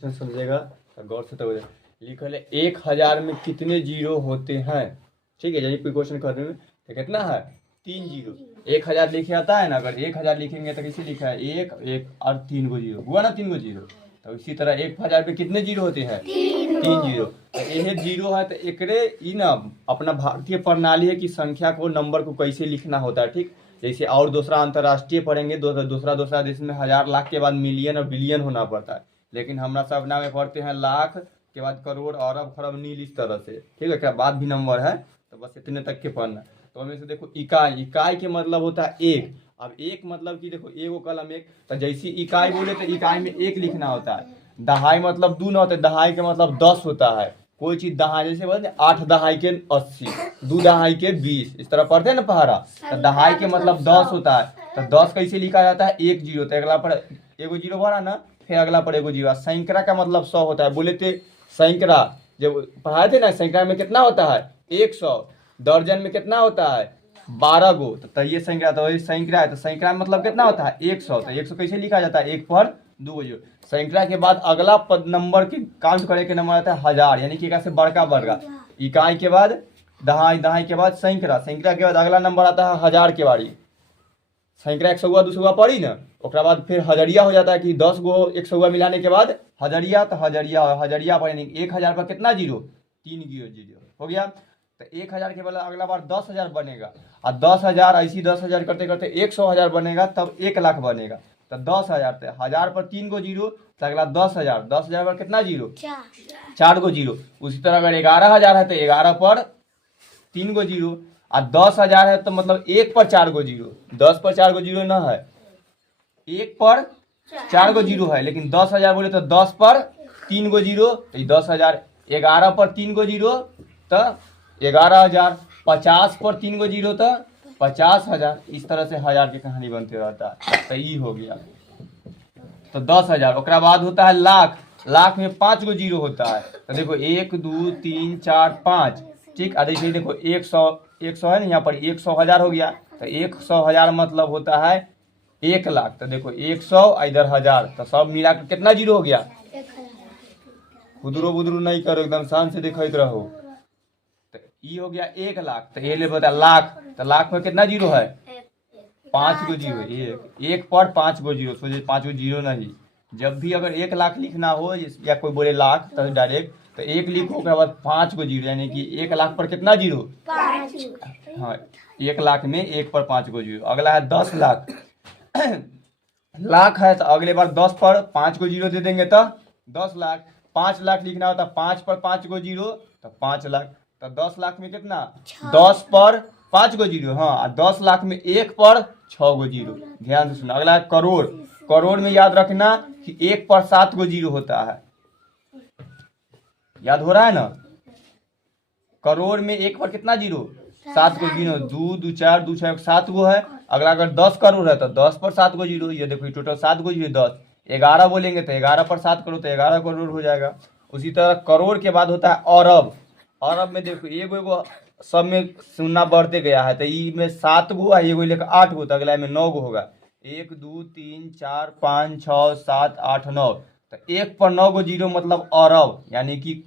समझेगा तो गौर से तो लिखल है 1000 में कितने जीरो होते हैं। ठीक है, यही प्रिकॉशन कर रहे हैं तो कितना है 3 जीरो। 1000 लिखे आता है ना, अगर 1000 लिखेंगे तो कैसे लिखा है एक एक और 3 गो जीरो हुआ ना, 3 गो जीरो। तो इसी तरह 1000 पे कितने जीरो होते हैं 3 जीरो। तो यह जीरो है तो एकरे ई ना अपना भारतीय प्रणाली है कि संख्या को नंबर को कैसे लिखना होता है। ठीक, जैसे और दूसरा अंतर्राष्ट्रीय पढ़ेंगे दूसरा देश में 1000 लाख के बाद मिलियन और बिलियन होना पड़ता है, लेकिन हमरा सब ना में पढ़ते हैं लाख के बाद करोड़ अरब खरब नील इस तरह से। ठीक है, क्या बाद भी नंबर है तो बस इतने तक के पढ़ना। तो हमें से देखो इकाई, इकाई के मतलब होता है एक। अब एक मतलब कि देखो एगो कलम एक, तो जैसी इकाई बोले तो इकाई में एक लिखना होता है। दहाई मतलब दो ना होता है, दहाई के मतलब 10 होता है। कोई चीज दहाई जैसे बोलते 8 दहाई के 80, 2 दहाई के 20, इस तरह पढ़ते हैं ना पहाड़ा। तो दहाई के मतलब 10 होता है। तो 10 कैसे लिखा जाता है एक जीरो, तो अगला पर एगो जीरो भरा ना, फिर अगला पर एगो जीरो। सैकड़ा का मतलब 100 होता है, बोले थे सैकड़ा जब पढ़ाए थे ना, सैकड़ा में कितना होता है 100। दर्जन में कितना होता है 12 गो। तो ये सैकड़ा, तो ये सैकड़ा है, तो सैकड़ा में मतलब कितना होता है 100। तो 100 कैसे लिखा जाता है एक पर 2 जीरो। सैकड़ा के बाद अगला पद नंबर की काउंट करे के नंबर आता है 1000, यानी कि एक से बड़का बड़का। इकाई के बाद दहाई, दहाई के बाद सैकड़ा, सैकड़ा के बाद अगला नंबर आता है 1000 के बारी। सैकड़ा 100 200 पड़ी ना, ओकरा बाद फिर हजरिया हो जाता है कि 10 गो 100 मिलाने के बाद हजरिया। तो हजरिया हजरिया पर 1000 पर कितना जीरो 3 जीरो जीरो हो गया। तो 1000 के बाद अगला बार 10,000 बनेगा, और 10,000 ऐसी 10,000 करते करते 100,000 बनेगा, तब 1 लाख बनेगा। तो 10,000 तो 1000 पर 3 गो जीरो, तो अगला 10,000, 10,000 पर कितना जीरो 4 गो जीरो। उसी तरह अगर 11,000 है तो 11 पर 3 गो जीरो, और 10,000 है तो मतलब 1 पर 4 गो जीरो। 10 पर 4 गो जीरो न है, 1 पर 4 गो जीरो है, लेकिन 10,000 बोले तो 10 पर 3 गो जीरो। तो 10,000, 11 पर 3 गो जीरो तो 11,000, 50 पर 3 गो जीरो तो 50,000। इस तरह से हजार की कहानी बनते रहता है। तो ये हो गया तो 10,000। ओकरा बाद होता है लाख, लाख में 5 गो जीरो होता है। तो देखो 1 2 3 4 5। ठीक, देखिए देखो 100 है ना, यहाँ पर 100,000 हो गया। तो 100,000 मतलब होता है 1 लाख। तो देखो 100 इधर 1000, तो सब मिलाकर कितना जीरो हो गया। खुदरो बुदरू नहीं करो, एकदम शान से देखते रहो। तो ये हो गया 1 लाख। तो ये ले बता लाख, तो लाख में कितना जीरो है 5 गो जीरो। एक पर 5 गो जीरो, सोचे 5 गो जीरो नहीं। जब भी अगर 1 लाख लिखना हो या कोई बोले लाख तो डायरेक्ट तो 1 लिखो, उसके बाद 5 गो जीरो, यानी कि 1 लाख पर कितना जीरो 5। हाँ, 1 लाख में 1 पर 5 गो जीरो। अगला है 10 लाख। लाख है तो अगले बार 10 पर 5 गो जीरो दे देंगे तो 10 लाख। 5 लाख लिखना होता 5 पर 5 गो जीरो तो 5 लाख। तो 10 लाख में कितना 10 पर 5 गो जीरो। हाँ, 10 लाख में 1 पर 6 गो जीरो। ध्यान से सुना। अगला है करोड़। करोड़ में याद रखना कि 1 पर 7 गो जीरो होता है। याद हो रहा है ना, करोड़ में 1 पर कितना जीरो 7 गो जीरो। 2 2 4 2 6 7 गो है। अगला अगर 10 करोड़ है तो 10 पर 7 गो जीरो। ये देखो टोटल 7 गो जीरो 10। 11 बोलेंगे तो 11 पर 7 करोड़, तो 11 करोड़ हो जाएगा। उसी तरह करोड़ के बाद होता है अरब। अरब में देखो एगो एगो सब में सुनना बढ़ते गया है। तो इसमें 7 गो है, एगो लेकर 8 गो, तो अगला में 9 गो होगा। 1 2 3 4 5 6 7 8 9। तो 1 पर 9 गो जीरो मतलब अरब, यानी कि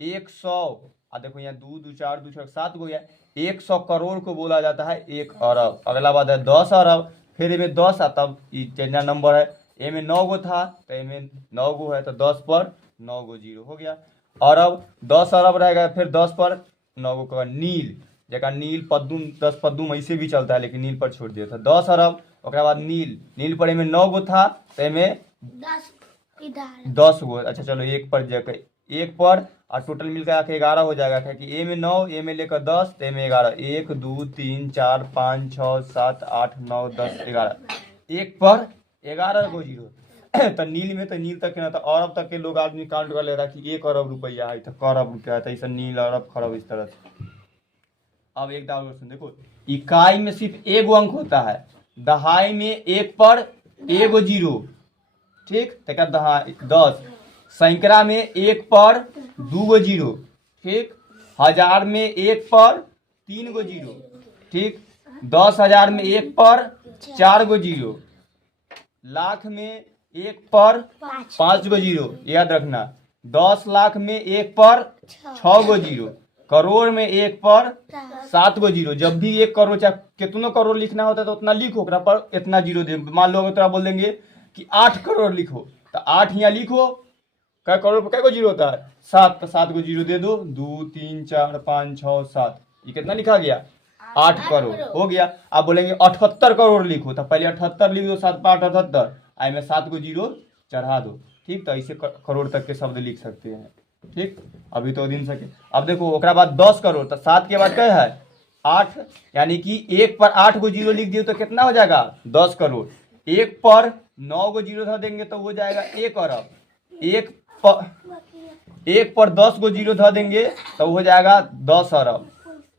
100। देखो यहाँ 2 2 4 2 6 7 गो है। 100 करोड़ को बोला जाता है 1 अरब। अगला बात है 10 अरब। फिर इनमें 10 है, तब जितना नंबर है ए में 9 गो था तो ए में 9 गो है, तो 10 पर 9 गो जीरो हो गया अरब। 10 अरब रहेगा, फिर 10 पर 9 गो का नील, जगह नील पद्दुम 10 पद्दुम ऐसे भी चलता है, लेकिन नील पर छोड़ दिया था 10 अरब। ओकरा बाद नील, नील पर ए में 9 गो था तो ए में 10 गो। अच्छा चलो 1 पर जगह 1 पर और टोटल मिलकर आके 11 हो जाएगा, क्योंकि ए में 9, ए में लेकर 10, तो ए में 11। 1 2 3 4 5 6 7 8 9 10 11। 1 पर 11 गो जीरो। तो नील में तो नील तक के ना, तो अरब तक के लोग आदमी काउंट कर ले रहा कि 1 अरब रुपया है, तो करब रुपया है, तो ऐसा नील अरब खरब इस तरह से। अब एक दाव सुन, देखो इकाई में सिर्फ एगो अंक होता है। दहाई में 1 पर एगो जीरो। ठीक, तो क्या दहाई 10। सैकड़ा में 1 पर 2 गो जीरो। ठीक, 1000 में 1 पर 3 गो जीरो। ठीक, 10,000 में 1 पर 4 गो जीरो। लाख में एक पर 5 गो जीरो, याद रखना। 10 लाख में एक पर 6 गो जीरो, करोड़ में एक पर 7 गो जीरो। जब भी 1 करोड़ चाहे कितनों करोड़ लिखना होता है तो उतना लिखो, ओकरा पर इतना जीरो दे। मान लो तोरा बोल देंगे कि 8 करोड़ लिखो, तो 8 यहाँ लिखो। कै करोड़ पर कै गो जीरो होता है? 7, तो 7 गो जीरो दे दो। 2 3 4 5 6 7, ये कितना लिखा गया? 8 करोड़ हो गया। आप बोलेंगे 78 करोड़ लिखो, तो पहले 78 लिख दो, 7 5 78, आई में 7 गो जीरो चढ़ा दो। ठीक, तो ऐसे करोड़ तक के शब्द लिख सकते हैं। ठीक, अभी तो दिन सके। अब देखो ओकरा बाद 10 करोड़, तो 7 के बाद क्या है? 8, यानी कि 1 पर 8 गो जीरो लिख दिए तो कितना हो जाएगा? 10 करोड़। 1 पर 9 गो जीरो धर देंगे तो हो जाएगा 1 अरब। 1 पर 10 गो जीरो धर देंगे तो हो जाएगा 10 अरब।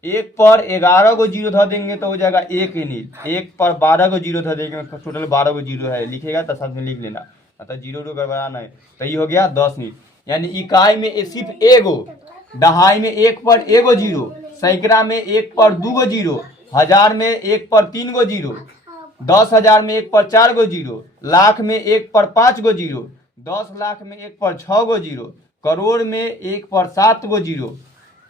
1 पर 11 गो जीरो धर देंगे तो हो जाएगा 1 नील। 1 पर 12 गो जीरो धर देंगे, टोटल 12 गो जीरो है, लिखेगा तो साथ में लिख लेना, तो जीरो गड़बड़ाना है। तो ये हो गया 10 नील। यानी इकाई में सिर्फ एगो, दहाई में 1 पर एगो जीरो, सैकड़ा में 1 पर 2 गो जीरो, हजार में 1 पर 3 गो जीरो, 10,000 में 1 पर 4 गो जीरो, लाख में 1 पर 5 गो जीरो, 10 लाख में 1 पर 6 गो जीरो, करोड़ में 1 पर 7 गो जीरो,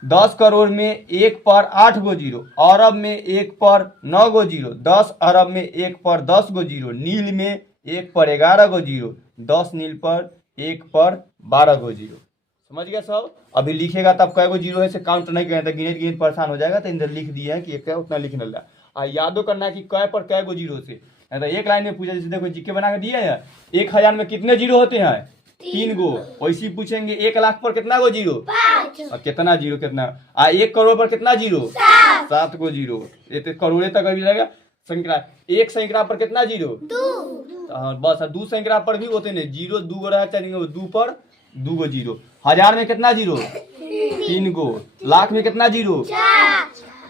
10 करोड़ में 1 पर 8 गो जीरो, अरब में 1 पर 9 गो जीरो, 10 अरब में 1 पर 10 गो जीरो, नील में 1 पर 11 गो जीरो, 10 नील पर 1 पर 12 गो जीरो। समझ गया सब? अभी लिखेगा तब कै गो जीरो है से काउंट नहीं करें तो गिने गिने परेशान हो जाएगा। तो इधर लिख दिया है कि एक उतना लिखने लगा। यादो करना है कि कै पर कै गो जीरो से, तो एक लाइन में पूछा, जैसे देखो जीके बना के दिया है 1000 में कितने जीरो होते हैं? 3 गो। वैसे पूछेंगे 1 लाख पर कितना गो जीरो? 5। और कितना जीरो कितना? 1 करोड़ पर कितना जीरो? 7 गो जीरो। ये तो करोड़े तक अभी लगेगा। सैकड़ा, 1 सैकड़ा पर कितना जीरो? 2। हाँ बस, 2 सैकड़ा पर भी होते नहीं जीरो, 2 गो रहा चाहिए, 2 पर 2 गो जीरो। हजार में कितना जीरो? 3 गो। लाख में कितना जीरो?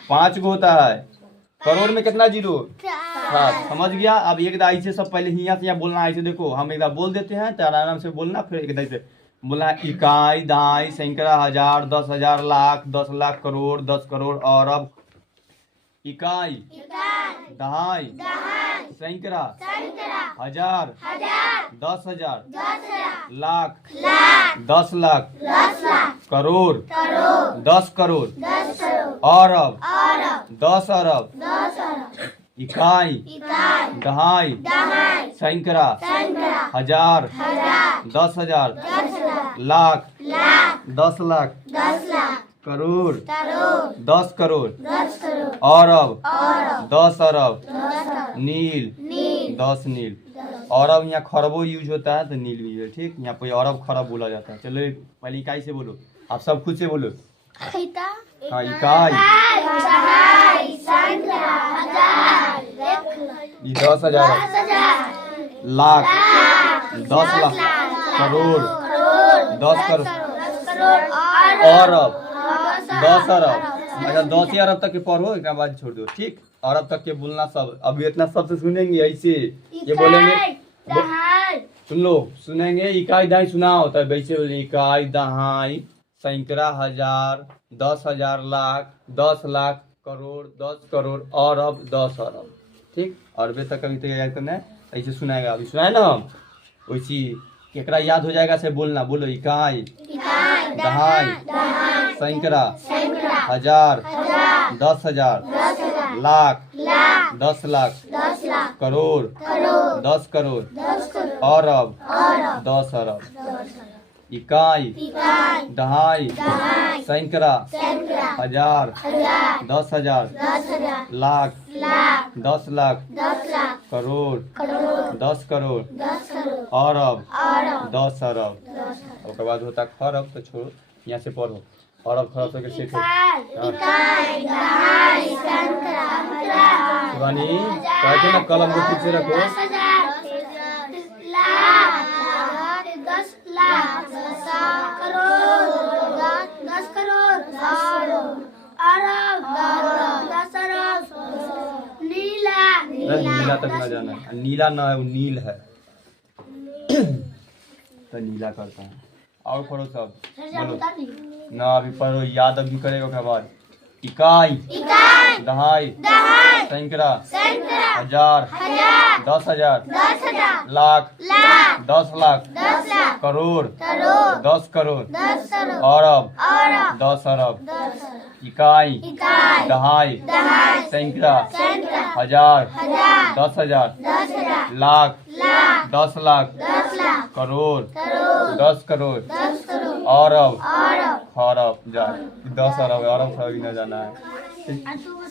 5 गो होता है। करोड़ में कितना जीरो? 7। समझ गया? अब एक ऐसे सब पहले यहाँ से यहाँ बोलना, ऐसे देखो हम एक बोल देते हैं तो आराम से बोलना, फिर एक से बोलना। इकाई, दहाई, सैकड़ा, हजार, 10,000, लाख, 10 लाख, करोड़, 10 करोड़, अरब। इकाई, दहाई, सैकड़ा, हजार, 10,000, लाख, 10 लाख, करोड़, 10 करोड़, अरब, 10 अरब। इकाई, दहाई, सैकड़ा, हजार, 10,000, लाख, 10 लाख, करोड़, 10 करोड़, अरब, 10 अरब, नील, 10 नील। अरब यहाँ खरबो यूज होता है तो नील भी है। ठीक, यहाँ पे अरब खरब बोला जाता है। चलो पहले इकाई से बोलो, आप सब खुद से बोलो। हाँ, इकाई, 10,000, लाख, 10 लाख, करोड़, 10 करोड़, अरब, 10 अरब। अच्छा 10 ही अरब तक के पढ़ो, एक बाद छोड़ दो। ठीक, अरब तक के बोलना सब। अभी इतना शब्द सुनेंगे ऐसे, ये बोलेंगे, सुन लो, सुनेंगे इकाई दहाई सुनाओ तो वैसे बोले इकाई, दहाई, सैकड़ा, हजार, 10,000, लाख, 10 लाख, करोड़, 10 करोड़, अरब, 10 अरब। ठीक, अरबे तक अभी तक याद करना है, ऐसे सुनाएगा। अभी सुनाए ना हम, वैसी केकरा याद हो जाएगा से बोलना। बोलो इकाई, दहाई, सैकड़ा, हजार, 10,000, लाख, 10 लाख, करोड़, 10 करोड़, अरब, 10 अरब। इकाई, दहाई, सैकड़ा, हजार, 10,000, लाख, 10 लाख, करोड़, 10 करोड़, अरब, 10 अरब। उसके बाद होता खरब, तो छोड़ो, यहाँ से पढ़ो। अरब खरब से सीखो। शिवानी कहते ना कलम को ठीक से रखो। 10 करोड़, अरब, 10 अरब, नीला, नीला तक ना जाना है, नीला ना है, वो नील है। तो नीला करता है। और पढ़ो सब, बोलो ना, अभी पढ़ो, याद अभी करेगा उसके बाद। इकाई, दहाई सैकड़ा हजार 10,000 लाख 10,00,000 करोड़ 10 करोड़ अरब 10 अरब इकाई दहाई सैकड़ा हजार 10,000 लाख 10,00,000 करोड़ 10 करोड़ अरब खरब जा 10 अरब अरब खरब ही न जाना है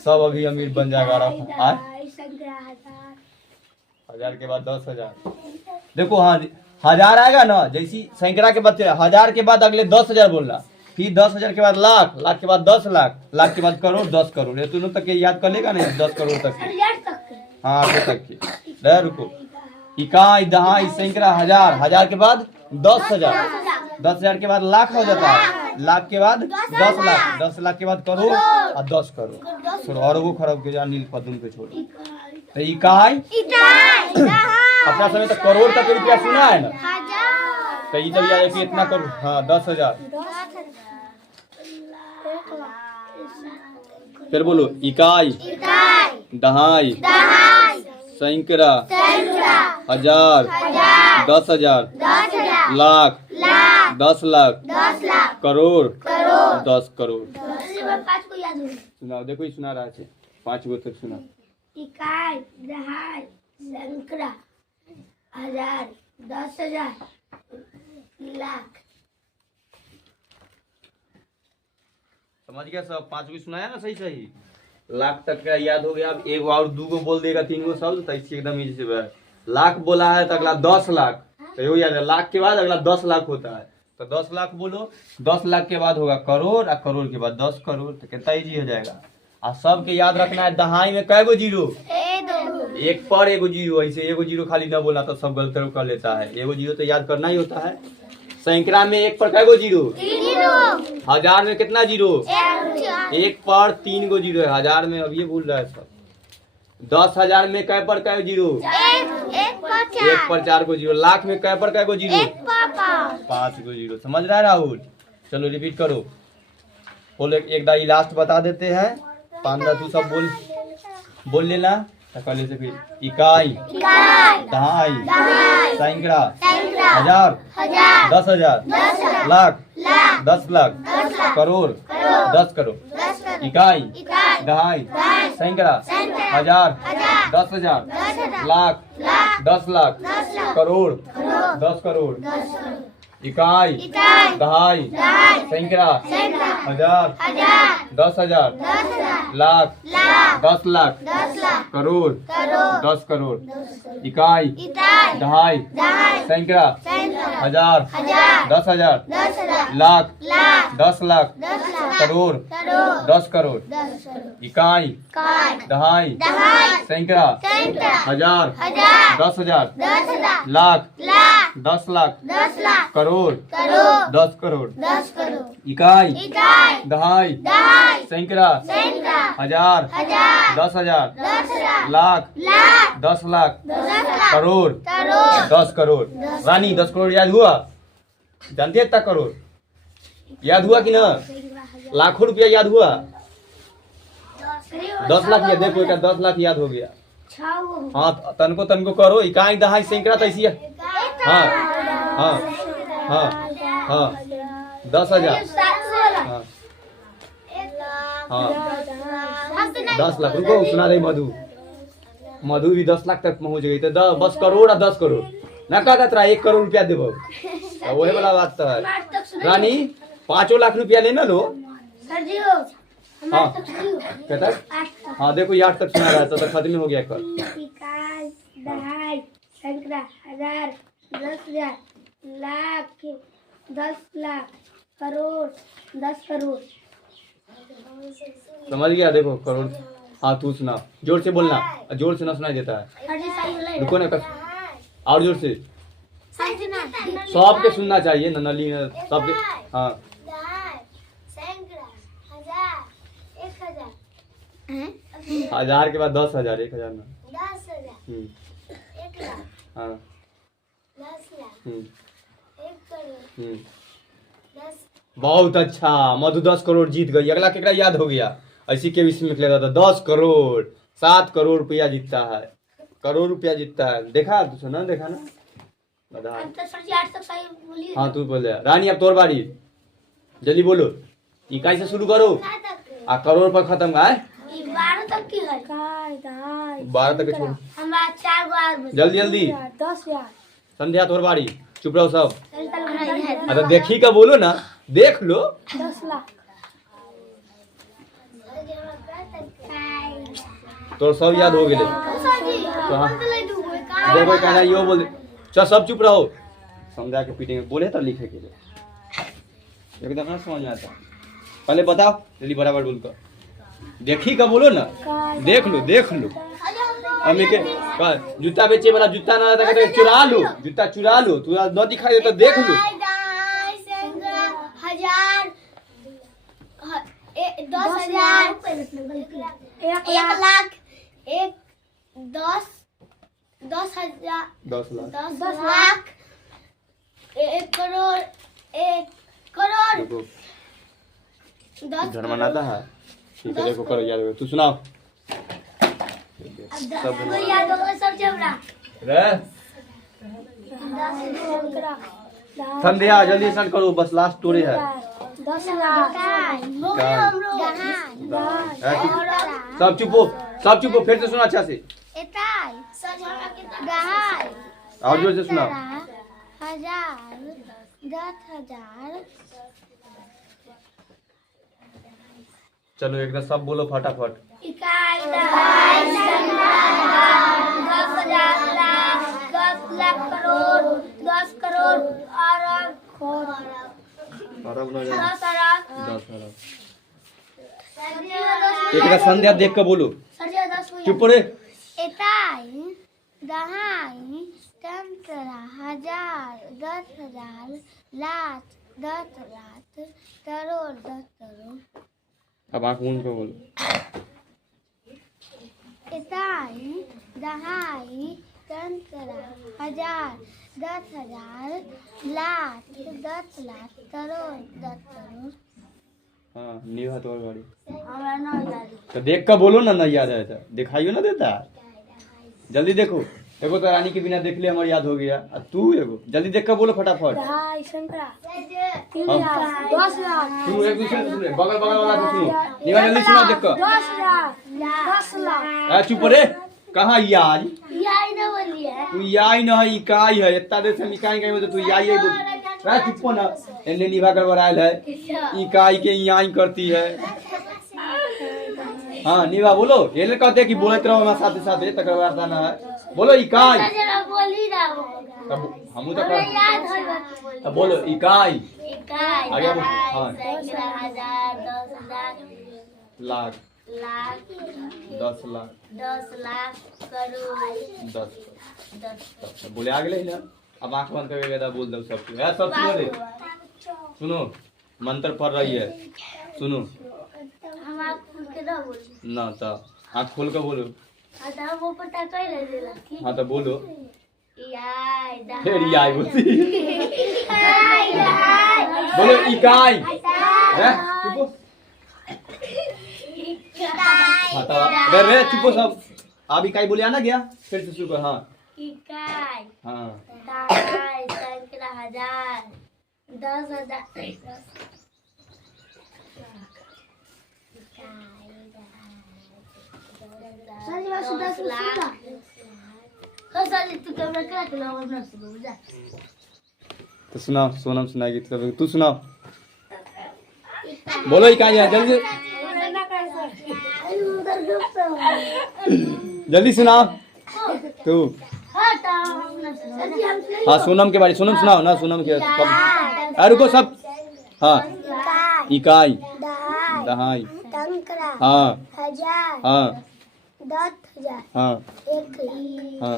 सब अभी अमीर बन जाएगा अरब हजार के बाद 10,000 देखो हाँ हजार आएगा ना जैसी सैकड़ा के बाद हजार के बाद अगले 10,000 बोलना फिर 10,000 के बाद लाख लाख के बाद 10 लाख लाख के बाद करोड़ 10 करोड़ ये दोनों तक के याद कर लेगा ना 10 करोड़ तक हाँ आगे तक के रुको इकाई दहाई सैकड़ा हजार हजार के बाद 10,000 10,000 के बाद लाख हो जाता है लाख के बाद 10 लाख 10 लाख के बाद करोड़ और 10 करोड़ छोड़ो और वो खरब के नील पदुन पे छोड़ो तो इकाई अपना समय तक करोड़ तक रुपया सुना है ना तो ये जब याद इतना करोड़ हाँ 10,000 फिर बोलो इकाई दहाई सैकड़ा हजार 10,000 लाख 10 लाख करोड़ 10 करोड़ सुनाओ देखो ही सुना रहा है 5 गो तक सुना इकाई दहाई सैकड़ा हजार 10,000 लाख समझ गया सब 5 गो सुनाया ना सही सही लाख तक का याद हो गया अब एक और 2 गो बोल देगा 3 गो शब्द तो इससे एकदम इजी से लाख बोला है तो अगला 10 लाख तो यो याद है लाख के बाद अगला 10 लाख होता है तो 10 लाख बोलो 10 लाख के बाद होगा करोड़ और करोड़ के बाद 10 करोड़ तो कितना इजी हो जाएगा और सबके याद रखना है दहाई में कै गो जीरो एक पर एगो जीरो ऐसे एगो जीरो खाली न बोला तो सब गलत कर लेता है एगो जीरो तो याद करना ही होता है सैकड़ा में एक पर कै गो जीरो हजार में कितना जीरो एक पर 3 गो जीरो है हजार में अब ये भूल रहा है सब 10,000 में कै पर कै जीरो एक पर 4 गो जीरो लाख में कै पर कै गो जीरो 5 गो जीरो समझ रहा है राहुल चलो रिपीट करो बोल एक दाई लास्ट बता देते हैं 5 तू सब बोल लेना कल से फिर इकाई दहाई सैकड़ा हजार 10,000 लाख 10 लाख करोड़ 10 करोड़ इकाई दहाई सैकड़ा हजार 10,000 लाख 10 लाख करोड़ 10 करोड़ इकाई दहाई सैकड़ा हजार 10,000 लाख 10 लाख करोड़ 10 करोड़ इकाई दहाई सैकड़ा हजार 10,000 लाख 10 लाख करोड़ 10 करोड़ इकाई दहाई सैकड़ा हजार 10,000 लाख 10 लाख करोड़ 10 करोड़ इकाई दहाई सैकड़ा हजार 10,000 लाख 10 लाख करोड़ 10 करोड़ रानी 10 करोड़ याद हुआ जानते हैं करोड़ याद हुआ कि ना लाखों रुपया याद हुआ 10 लाख याद देखो 10 लाख याद हो गया हाँ तनको करो इकाई दहाई सैकड़ा तो ऐसी हाँ हाँ हाँ हाँ 10,000 हाँ हाँ 10 लाख रुको सुना रही मधु भी 10 लाख तक पहुंच गई तो बस करोड़ और 10 करोड़ ना कहता तेरा 1 करोड़ रुपया देबो वही वाला बात तो है रानी 5 लाख रुपया लेना लो हाँ कहता हाँ देखो ये 8 तक सुना रहा था तो खत्म हो गया कल इकाई दहाई सैकड़ा हजार 10,000 लाख 10 लाख करोड़ 10 करोड़ समझ गया देखो करोड़ हाँ तू सुना जोर से बोलना जोर से ना सुनाई देता है रुको ना और जोर से सबके सुनना चाहिए नली में सबके हाँ हजार के बाद 10,000 1,000 में 10,000 हाँ 10 लाख 1 करोड़ 10 बहुत अच्छा मधु 10 करोड़ जीत गई अगला केकरा याद हो गया ऐसी के इसमें लिखा था 10 करोड़ 7 करोड़ रुपया जीतता है, करोड़ रुपया जीतता है। देखा तू सुना, देखा ना बता। हम तो सर जी 8 तक सही बोलिए। हाँ तू बोल रहा रानी, अब तोर बारी, जल्दी बोलो। इकाई से शुरू करो आ करोड़ पर खत्म है। 12 तक की है। 12 तक छोड़, हमारा 4 बार जल्दी जल्दी। 10,000। संध्या तोर बारी, चुप रहो सब। है अरे देखी का बोलो ना, देख लो। 10 लाख। तो सब याद हो गए। देखो कहना यो बोल, चल सब चुप रहो। समझा के पीटेंगे, बोले तो लिखे के लिए एकदम ना समझ में आता। पहले बताओ जल्दी बराबर बोल कर, देखी का बोलो ना, देख लो देख लो। हम के जूता बेचे वाला जूता ना रहता तो चुरा लो, जूता चुरा लो। तू न दिखाई दे तो देख लो। 10,000 1 लाख 10 लाख 10 लाख 1 करोड़ 1 करोड़ देखो 10 घर मनाता है। ठीक है देखो करो याद, तू सुनाओ। सब याद होगा सब जबरा। रे संध्या जल्दी स्टार्ट करो, बस लास्ट स्टोरी है। 10 लाख सब चुपो सब चुपो, फिर से सुना अच्छा से और जोर से सुनाओ। 1000 10,000 चलो एकदम सब बोलो फटाफट। 10,000 लाख 10 लाख करोड़ 10 करोड़ अरब 10 अरब। एक संध्या देख कर बोलो, चुप रे। एताई दहाई 10,000 10,000 लाख 10 लाख करोड़ 10 करोड़। अब आँख मूंद कर बोलो। एताई दहाई 10,000 10,000 लाख 10 लाख करोड़ 10 करोड़। हाँ न्यू है तो गाड़ी हमारा नाम याद तो देख कर बोलो ना, नहीं याद है तो दिखाइयो ना देता। जल्दी देखो देखो, तो रानी के बिना देख ले हमारा याद हो गया। अब तू देखो जल्दी देख कर बोलो फटाफट। 10 लाख 10 लाख सुनो एक दूसरे से सुनो, बगल बगल वाला से सुनो। निवा जल्दी सुनो देख कर। 10 लाख 10 लाख। चुप रे, कहाँ याद यही ना बोलिए। तू याई न है, इकाई है। इतना देर से हम इकाई कहीं बोलते, तू याई है बोल। चुप ना, एने निभा कर बरायल है, इकाई के याई करती है। हाँ निभा बोलो, ये कहते कि बोलते रहो हमारे साथ साथ तक वार्ता ना है। बोलो इकाई, बोली ना हम तो अब बोलो इकाई आगे बोलो। हाँ 10,000 लाख 10 लाख 10 लाख करोड़ 10 बोले आ गए ना। अब आंख बंद करके बोल दो सब कुछ। सब सुनो रे, सुनो मंत्र पढ़ रही है, सुनो हम आँख खोल के ना बोली ना। तो आंख खोल कर बोलो। वो पता कह रहे थे। हाँ तो बोलो, याई फिर याई बोलती। बोलो इकाई है, चुप। हाँ तो रे चुप सब। अब इकाई बोले आना गया, फिर से शुरू कर। हाँ इकाई हाँ दहाई 10,000 10,000 10 लाख। तो सुनाओ, सोनम सुनाएगी तो तू सुनाओ। बोलो इकाई है, जल्दी जल्दी सुनाओ तू। हाँ सोनम के बारे, सोनम सुनाओ ना, सोनम के अरे रुको सब। हाँ इकाई दहाई हाँ हाँ 10,000 हाँ 1 लाख। हाँ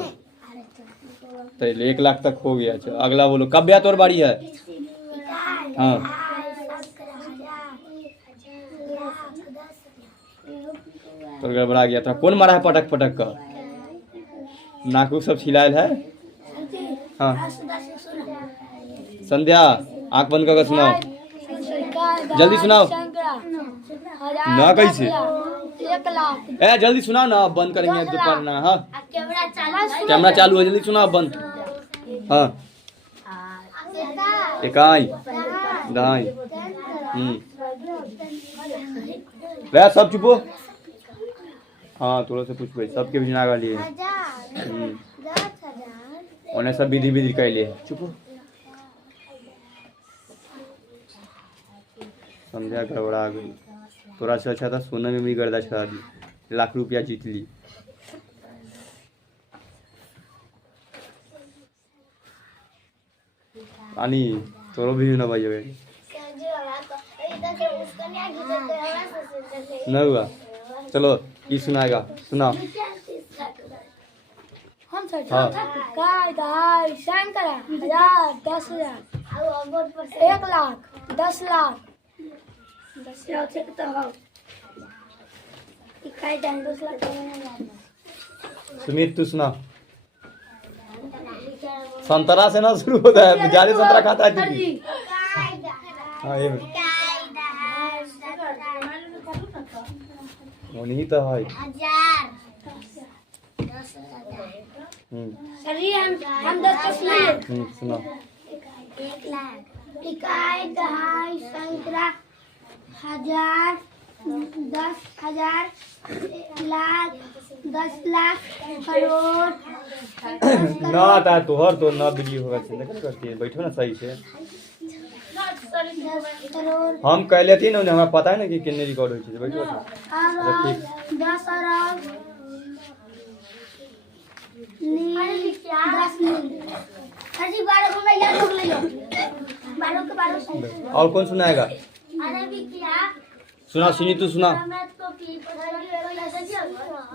तो 1 लाख तक हो गया। अच्छा अगला बोलो, कब तोर बारी है। हाँ तो गड़बड़ा गया था। कौन मारा है पटक पटक का, नाकू सब छिलायल है। हाँ संध्या आंख बंद करके सुनाओ, जल्दी सुनाओ। ना कैसे 1 लाख। ए जल्दी सुना ना, अब बंद करेंगे तो पढ़ना। हाँ कैमरा चालू है, जल्दी सुना, अब बंद। हाँ इकाई दहाई। वह सब चुपो। हाँ थोड़ा सा पूछ भाई, सबके भी नागा लिए 10,000 उन्हें सब विधि विधि कर लिए। चुपो समझा, गड़बड़ा गई। थोड़ा सा अच्छा था, सोना में भी गर्दा छड़ा दी, लाख रुपया जीत ली। पानी तोरो भी ना भाई नहीं हुआ। चलो ये सुनाएगा, सुनाओ। हाँ काय दहाई शंकरा 1000 10,000 1 लाख 10 लाख 10 लाख से तो हो इकाई 10 लाख। सुमित तू सुना। संतरा से ना शुरू होता है, ज्यादा संतरा खाता है तू। हाँ ये नहीं तो है। 1000 सरी हम 10 लाख सुना। 1 लाख इकाई दहाई संतरा 1000 10,000 लाख 10 लाख करोड़। ना आता है तोहर तो ना बिजी होगा, चिंता क्या करती है, बैठो ना सही से। 10 करोड़ हम कह लेती है ना, हमें पता है ना कि कितने रिकॉर्ड हुई थी। बैठो अरब 10 अरब 10 अजी 12 को मैं याद रख लियो 12 के 12 और कौन सुनाएगा? अरबी क्या सुना सुनी तू सुना।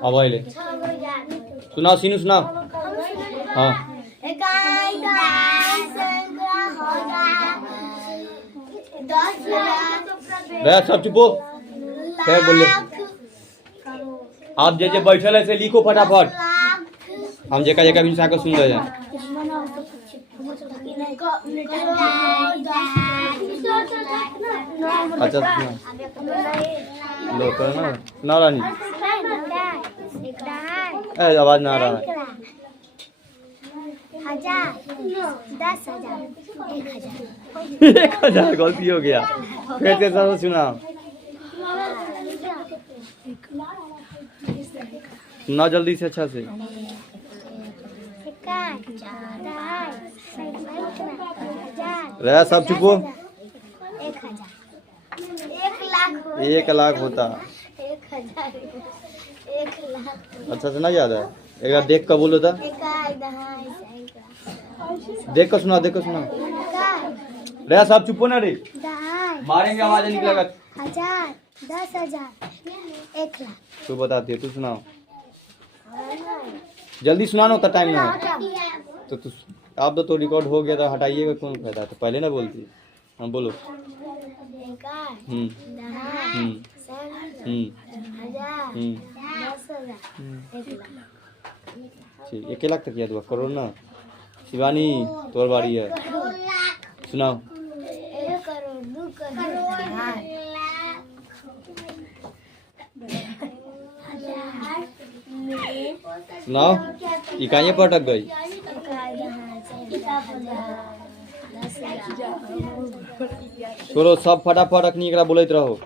अब आइले सुना सीनू सुना। हाँ इकाई दहाई संतरा 10 लाख रे सब चुपो। क्या बोले आप? जे बैठल है से लिखो फटाफट, हम जेका जेका भी साको सुन रहे हैं। अच्छा लो कर ना, सुना रानी। ए आवाज ना आ रहा है। 1000 10,000 1,000 गलती हो गया, फिर से सब सुना। सुना जल्दी से अच्छा से। रे सब चुपो। 1 लाख होता। 1 लाख अच्छा से ना याद है, एक बार देख कर बोलो था। देख कर सुना, देख कर सुना। रे सब चुपो ना रे, मारेंगे आवाज निकलेगा। 1000 10,000 1 लाख तू बताती है, तू सुनाओ जल्दी सुना ना, उतना टाइम ना है। तो तू आप तो रिकॉर्ड हो गया था, हटाइएगा कौन फायदा, तो पहले ना बोलती। हाँ बोलो। ठीक 1 लाख तक याद हुआ, करोड़ ना। शिवानी तोर बारी है, सुनाओ। 1 करोड़ 2 करोड़ सुनाओ। इकाइयाँ पटक गई। छोड़ो सब फटाफट अखनी एकरा बोलते रहो।